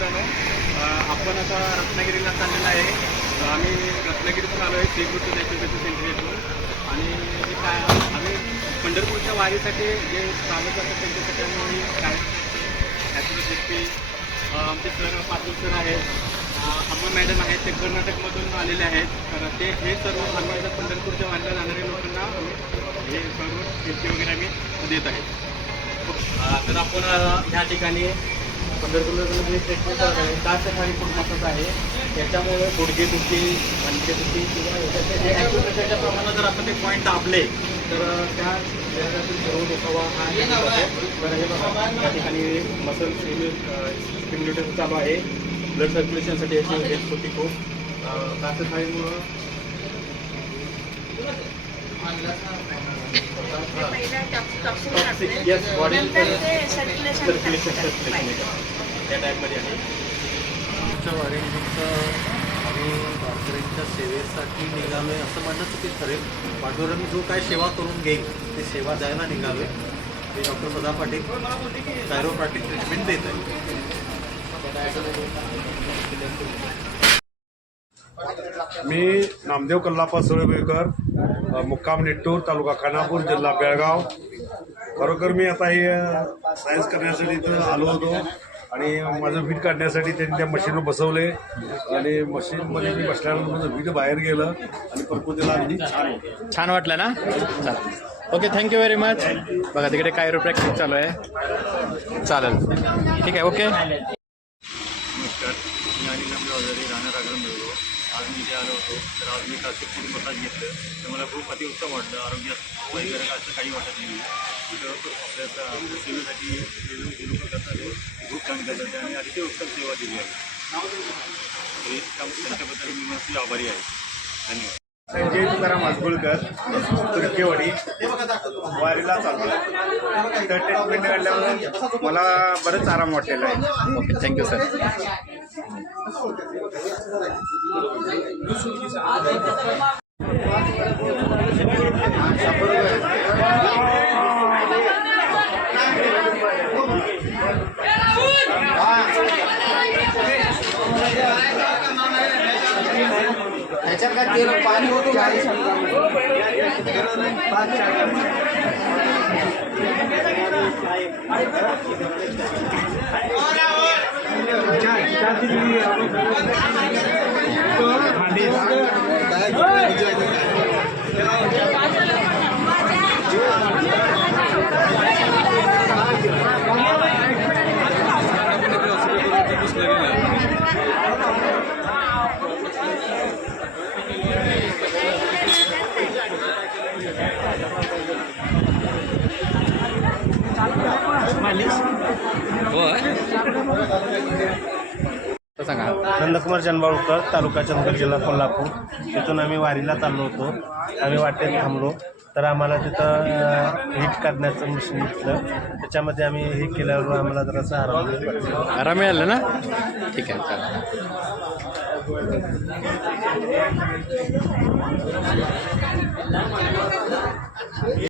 मित्रांनो, आपण आता रत्नागिरीला चाललेलं आहे. आम्ही रत्नागिरीतून आलो आहे श्रीकृष्ण नॅचरोपॅथी सेंटर येथून. आणि हे काय आम्ही पंढरपूरच्या वारीसाठी जे स्वागत करतात त्यांच्यासाठी आम्ही काय नॅचरोपॅथी आमचे सर पाटील सर आहेत, अम्मा मॅडम आहेत, ते कर्नाटकमधून आलेले आहेत. तर ते हे सर्व आम्ही पंढरपूरच्या वारीला जाणाऱ्या लोकांना हे सर्व सेफ्टी वगैरे आम्ही देत आहेत. तर आपण ह्या ठिकाणी पंढरपूरला ट्रेकिंग करत आहे. 4 फूट मसाज आहे. त्याच्यामुळे गुडघेदुखी, मणकेदुखी किंवा याच्याचे जे ॲक्युप्रेशरच्या प्रमाणात जर आपण ते पॉईंट दाबले तर त्या शरीरातील सर्व दुखावा हा तर हे बघा या ठिकाणी मसल स्टिम्युलेटर चालू आहे. ब्लड सर्क्युलेशनसाठी याची हेल्प होती खूप. कासेथाळीमुळं येस बॉडी सर्क्युलेशन त्या टाईपमध्ये आहे. आमच्या वारीनिमित्त आम्ही वारकऱ्यांच्या सेवेसाठी निघालो आहे असं म्हणणं चुकीच ठरेल. पांडुरंग जो काय सेवा करून घेईल ते सेवा द्यायला निघालो आहे. मी डॉक्टर सदा पाटील कायरोप्रॅक्टिक ट्रीटमेंट देत आहे. मी नामदेव कल्लाप्पा सोळेकर, मुक्काम निट्टूर, तालुका खानापूर, जिल्हा बेळगाव. खरोखर मी आता हे सायन्स करण्यासाठी इथं आलो होतो आणि माझं वीट काढण्यासाठी त्यांनी त्या मशीनवर बसवले आणि मशीनमध्ये मी बसल्यानंतर माझं वीट बाहेर गेलं आणि प्रकृतीला अगदी छान वाटलं ना. चालेल, ओके, थँक्यू व्हेरी मच. बघा तिकडे कायरोप्रॅक्टिस चालू आहे. चालेल, ठीक आहे, ओके. नमस्कार, मी अनिल नंबरवाजारी राहणार आग्रह मिळतो. आज मी इथे आलो होतो तर आज मी क्लासिक फूड मसाज घेतलं तर मला खूप अतिउत्तम वाटलं. आरोग्यात वैगरक असं काही वाटत नाही. आपल्या सेवेसाठी जे लोक करतात ते खूप चांगली करतात आणि अतिशय उत्तम सेवा दिली आहे. त्यांच्याबद्दल मी मस्त आभारी आहे. धन्यवाद. संजय तुकाराम आजगुळकर, तुर्केवाडी, वारीला चालतो. तर ट्रीटमेंट काढल्यामुळे मला बरंच आराम वाटलेला आहे. Okay, thank you sir. त्याच्यात काय तेल पाणी होतं गाडी सांगा. नंदकुमार जनबाळकर, तालुका चंदगड, जिल्हा कोल्हापूर. तिथून आम्ही वारीला चाललो होतो. आम्ही वाटेत थांबलो तर आम्हाला तिथं हीट काढण्याचं मशीन घेतलं. त्याच्यामध्ये आम्ही हे केल्यावर आम्हाला जरासं आराम मिळाला ना. ठीक आहे, चालेल.